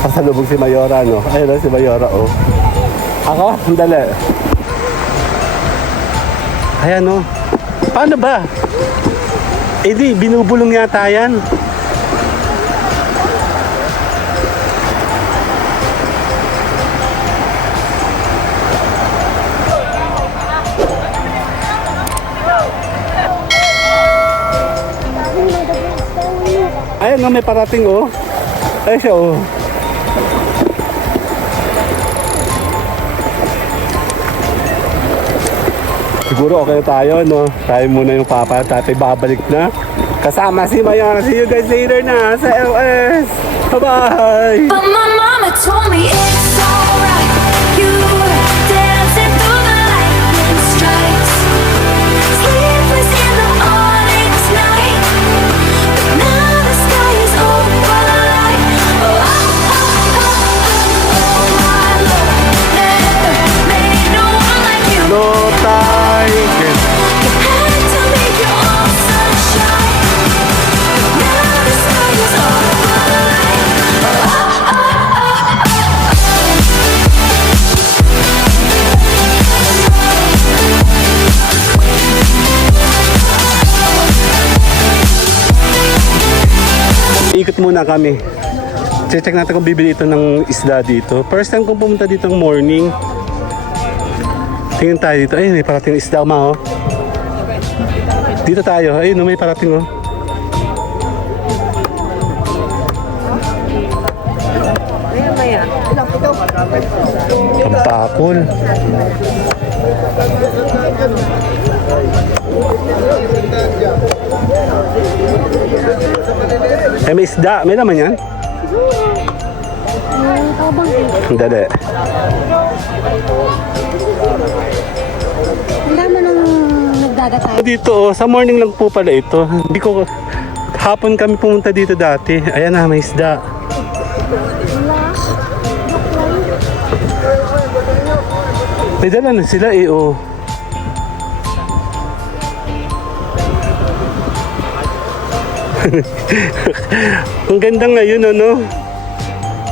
Pasalubog si Mayora, no? Ayun na si Mayora, oh. Ako? Dali. Ayan, no? Paano ba? Eh di, binubulong yata yan. Ayan, no? May parating, oh. Ayun siya, oh. Siguro okay tayo, no? Tayo muna yung papa at tatay babalik na. Kasama si Mayora. See you guys later na sa LS. Bye-bye! But my mama told me it's alright. You were dancing through the lightning strikes, sleepless in the onyx night. But now the sky is overlight. Oh, oh, oh, oh, oh, oh, my love never made no one like you. No time! You had to make your own sunshine. Now the sky is overlight. Oh, oh, oh, oh, Ikot muna kami. Check natin kung bibili ito ng isda dito. First time kong pumunta dito ng morning. Tingin tayo dito. Ayun, may parating isda, ma, oh. Dito tayo. Ayun, may parating, oh. Tampakol. Eh, may isda. May naman yan? Dali. Ang dami nang nagdagatay. Dito, oh, sa morning lang po pala ito. Hindi ko, hapon kami pumunta dito dati. Ayan na, may isda. May dala na sila, eh, oh. Ang ganda ngayon, ano?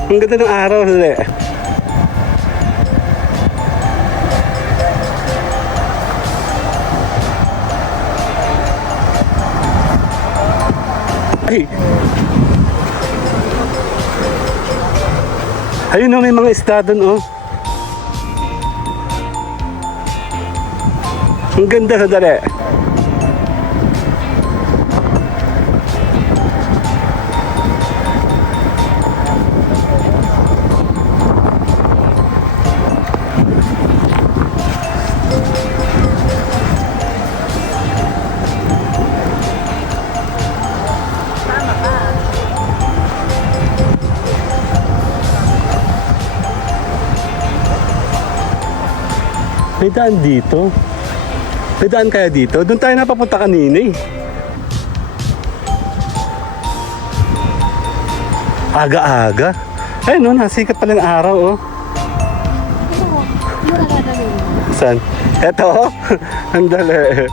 Ang ganda ng araw, dali. Ay! Ayun, oh, may mga isda doon, oh. Ang ganda, dali. May daan dito. May daan kaya dito? Doon tayo napapunta kanina, eh. Aga-aga. Ayun, no, nasikat pala ng araw, oh. Saan? Eto, oh. Ang dali.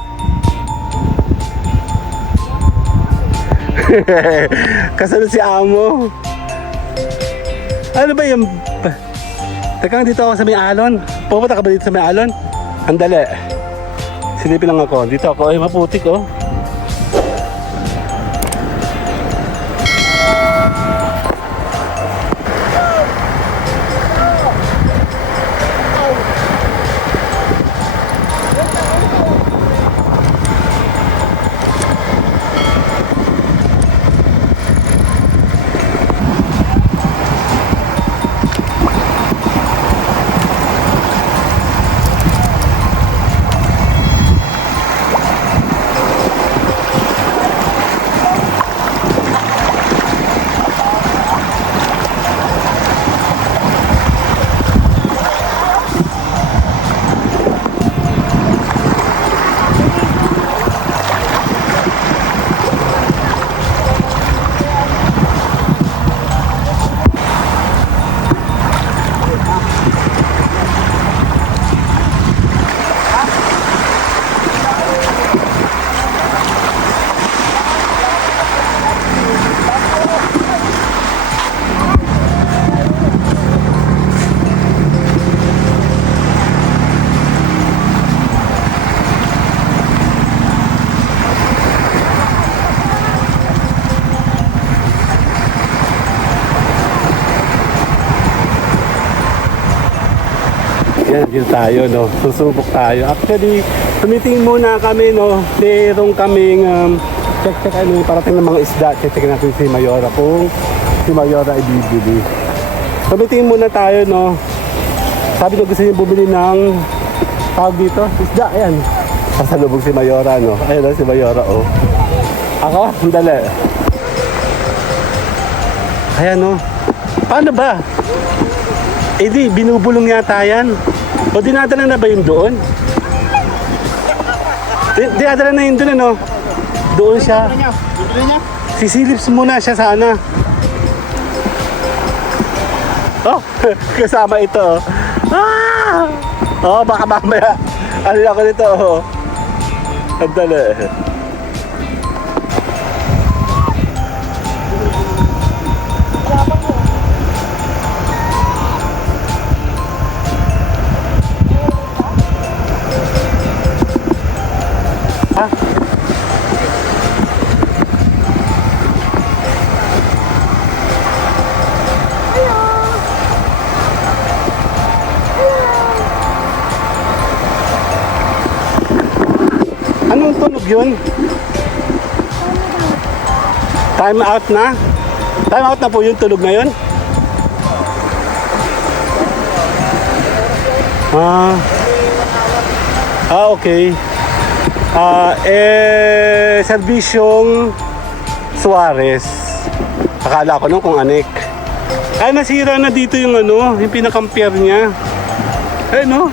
Kasunod si Amo. Ano ba yung... Teka, dito ako sa may alon. Pupunta ka ba dito sa may alon? Ang dali. Silipin lang ako. Dito ako. Ay, maputik, oh. Yan, dito tayo, no? Susubok tayo. Actually, tumitingin muna kami, no? Merong kaming check ano, parating ng mga isda. Check natin si Mayora kung si Mayora ay bibili. Tumitingin muna tayo, no? Sabi ko gusto niya bumili ng tawag dito, isda, ayan. Pasalubog si Mayora, no? Ayan si Mayora, oh. Ako, sandali. Ayan, no? Paano ba? Eh di, binubulong yata yan. O dinadala na ba yun doon? Dinadala na yun doon, ano? Doon siya. Sisilips muna siya sana. Oh, kasama ito. Ah! Oh, baka mamaya. Ano ako nito, oh. Andali. Ha? Anong tunog yun? Time out na? Time out na po yung tunog na yun? Okay. Serbisyong Suarez. Akala ko nung kung anek. Ay, nasira na dito yung ano, yung pinaka-pier niya. Ay, no?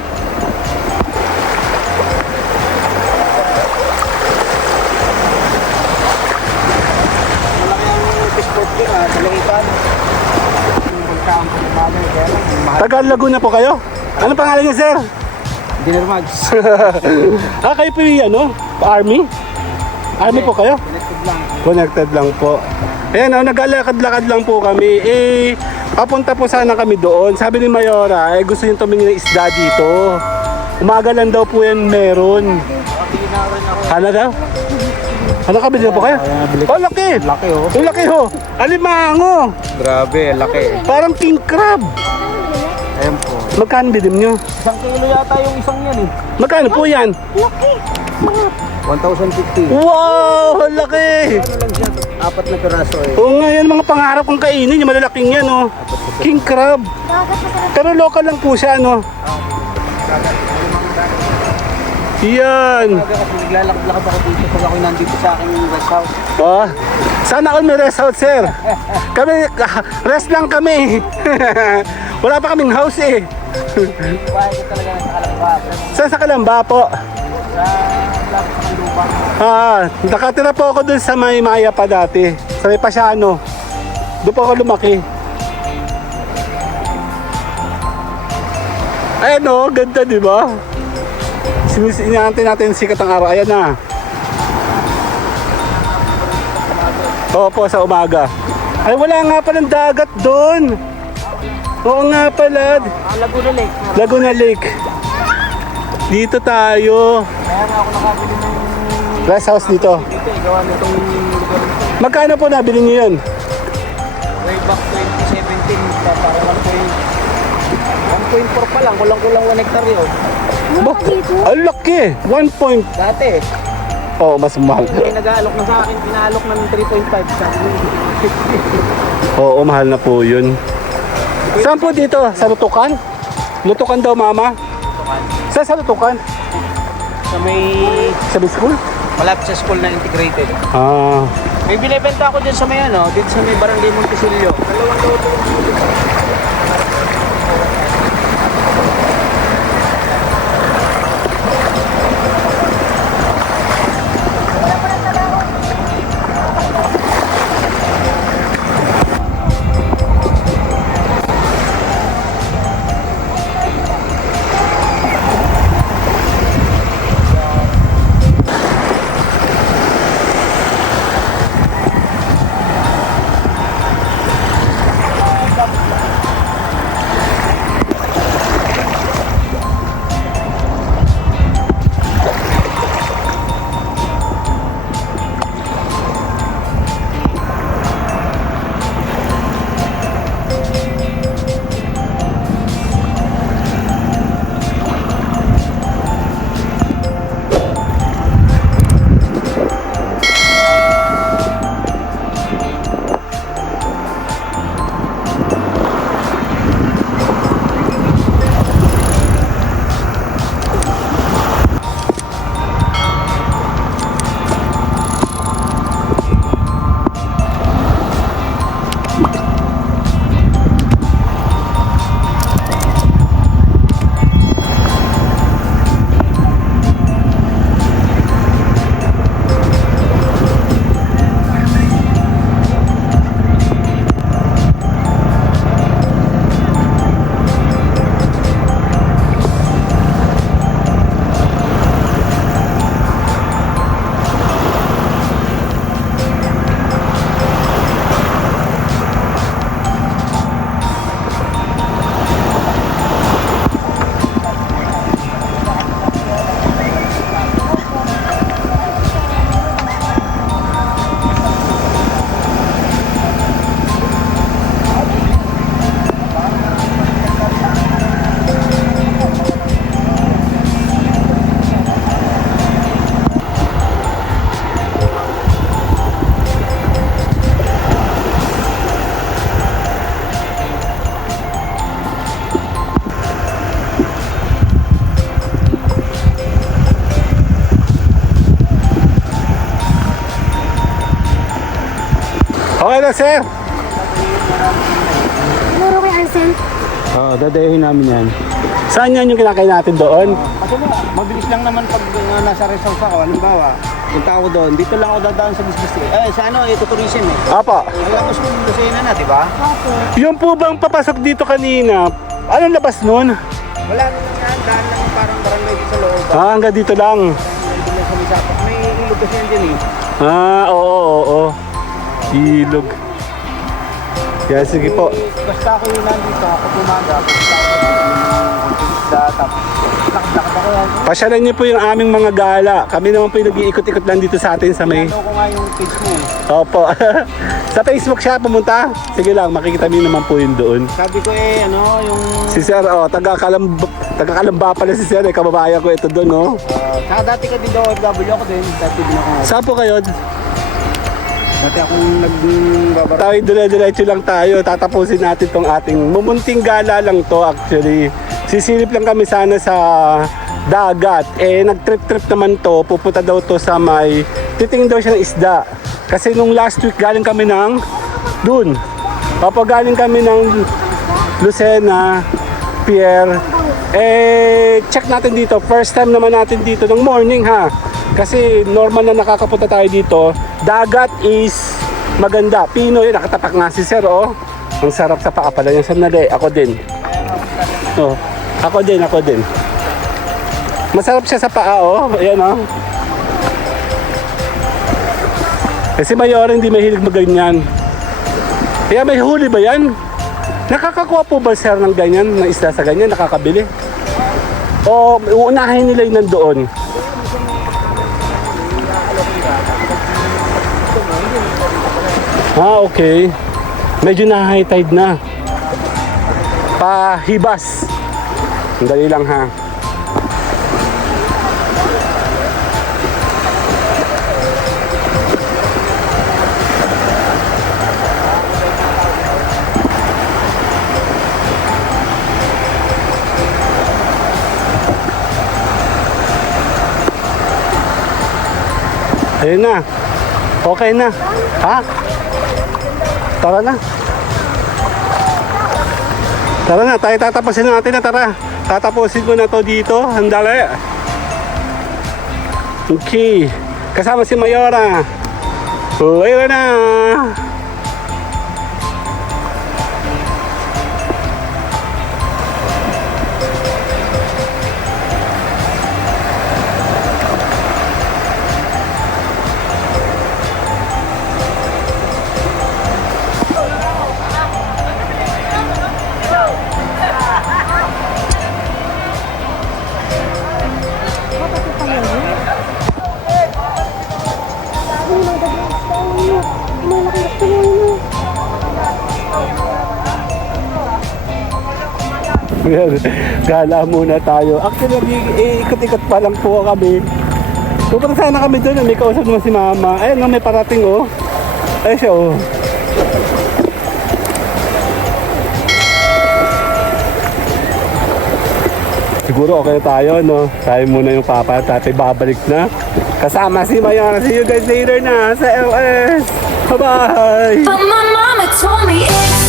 Tagal Laguna po kayo? Anong pangalan niyo, sir? Dinner Mags. Kayo po yung ano? Army? Army po kayo? Connected lang. Connected lang po. Ayan, naglalakad-lakad lang po kami. Papunta po sana kami doon. Sabi ni Mayora, gusto niyo tumingin ng isda dito. Umaga lang daw po yan meron. Ano daw? Ano kabili na po kayo? Oh, laki! Laki oh. Ang laki ho! Alimango! Grabe, laki. Parang king crab! Ayan po. Magkano bidim nyo? 1 kilo yata yung isang yan eh. Magkano po yan? 1,050. Wow! Ang laki! Ano lang siya? 4 na piraso eh. Oo nga yan, mga pangarap kong kainin. Yung malalaking yan, oh. King crab. Pero local lang po siya, no? Yan. Kasi naglalakad-lakad ako dito pag ako nandito sa aking rest house. Oh, sana all may rest house, sir. Kami, rest lang kami. Wala pa kaming house eh. Bahay ko talaga sa Kalamba. Saan sa Kalamba po? Sa lapit ng lupa. Nakatira po ako dun sa may Maya pa dati. Sa may Pasiano. Doon po ako lumaki. Ayan o, ganda di ba? Inaantay natin yung sikat ng araw. Ayan na. Opo, sa umaga. Ay, wala nga palang dagat doon. Oo nga pala. Laguna Lake. Laguna Lake. Dito tayo. Kaya nga ako nakabili ng Rest house dito. dito eh. Gawa nitong lugar nito. Magkano po nabili niyo yun? Way back 2017. Parang 1.4 pa lang. Kulang-kulang 1 hectare yun. Ba? Ang laki. 1 point. Dati eh. Oh, mas mahal. May nag-aalok na sa akin. Pinaalok ng 3.5 sa akin. Oo, mahal na po yun. Saan po dito? Sa Lutukan? Lutukan daw, mama? Saan sa Lutukan? Sa may Sa may school? malapit sa school na integrated. Ah. May binibenta ako dyan sa may ano, dito sa may Barangay Montesilio. Dalawang loto. sir. Tinuro kay Ansel. Oo, dadayahin namin yan. Saan yan yung kinakain natin doon? Kasi mabilis lang naman pag nasa resort ako. Halimbawa, punta ako doon. Dito lang ako dadaan sa business. Sa ano, tourism eh. Apa. Tapos kung Lucena na, di ba? Opo. Yung po bang papasok dito kanina, anong labas nun? Wala naman yan. Daan lang parang barangay dito sa loob. Hanggang dito lang. Nandun lang sa may sapak. May ilog kasi yan dyan eh. Oo. Ilog. Kaya sige po. Basta ako yung nandito, ako pumaga. Basta ako tapos lakad-lakad ako yan. Pasyalan niyo po yung aming mga gala. Kami naman po yung nag-iikot-ikot lang dito sa atin sa may... Ano ko nga yung page mo eh. Opo. Sa Facebook siya pumunta. Sige lang, makikita niyo naman po yun doon. Sabi ko yung... Si Sir, taga-Kalamba pala si Sir, kababayan ko ito doon, no? Saka dati ka din daw OFW ako din. Dati din ako. Saan po kayo? Dati akong nagbabara. Tayo dire-diretso lang tayo. Tatapusin natin tong ating mumunting gala lang to actually. Sisilip lang kami sana sa dagat. Nag-trip-trip naman to. Pupunta daw to sa may... Titingin daw siya ng isda. Kasi nung last week galing kami ng... Dun. Galing kami ng Lucena, Pier. Check natin dito. First time naman natin dito ng morning ha. Kasi normal na nakakapunta tayo dito. Dagat is maganda. Pinoy, nakatapak nga si Sir, oh. Ang sarap sa paa pala niya. Sandali, ako din. Oh, ako din. Masarap siya sa paa, oh. Ayan, oh. Kasi Mayor hindi mahilig maganyan. Kaya may huli ba yan? Nakakakuha po ba, Sir, ng ganyan? Ng isda sa ganyan? Nakakabili? O uunahin nila yung nandoon? Okay. Medyo na high tide na. Pahibas. Dali lang ha. Ayun na. Okay na. Ha? Tara na. Tara na, tayo tatapusin natin na, tara. Tatapusin ko na to dito, handali. Okay. Kasama si Mayora. Later na. Yan, gala muna tayo. Actually, ikot-ikot pa lang po kami. Pupunta sana kami doon. May kausap naman si Mama. Ayun, may parating, oh. Ayun siya, oh. Siguro okay tayo, no? Tayo muna yung papa at tatay babalik na. Kasama si Mayora. See you guys later na sa LS. Bye-bye! But my mama told me it's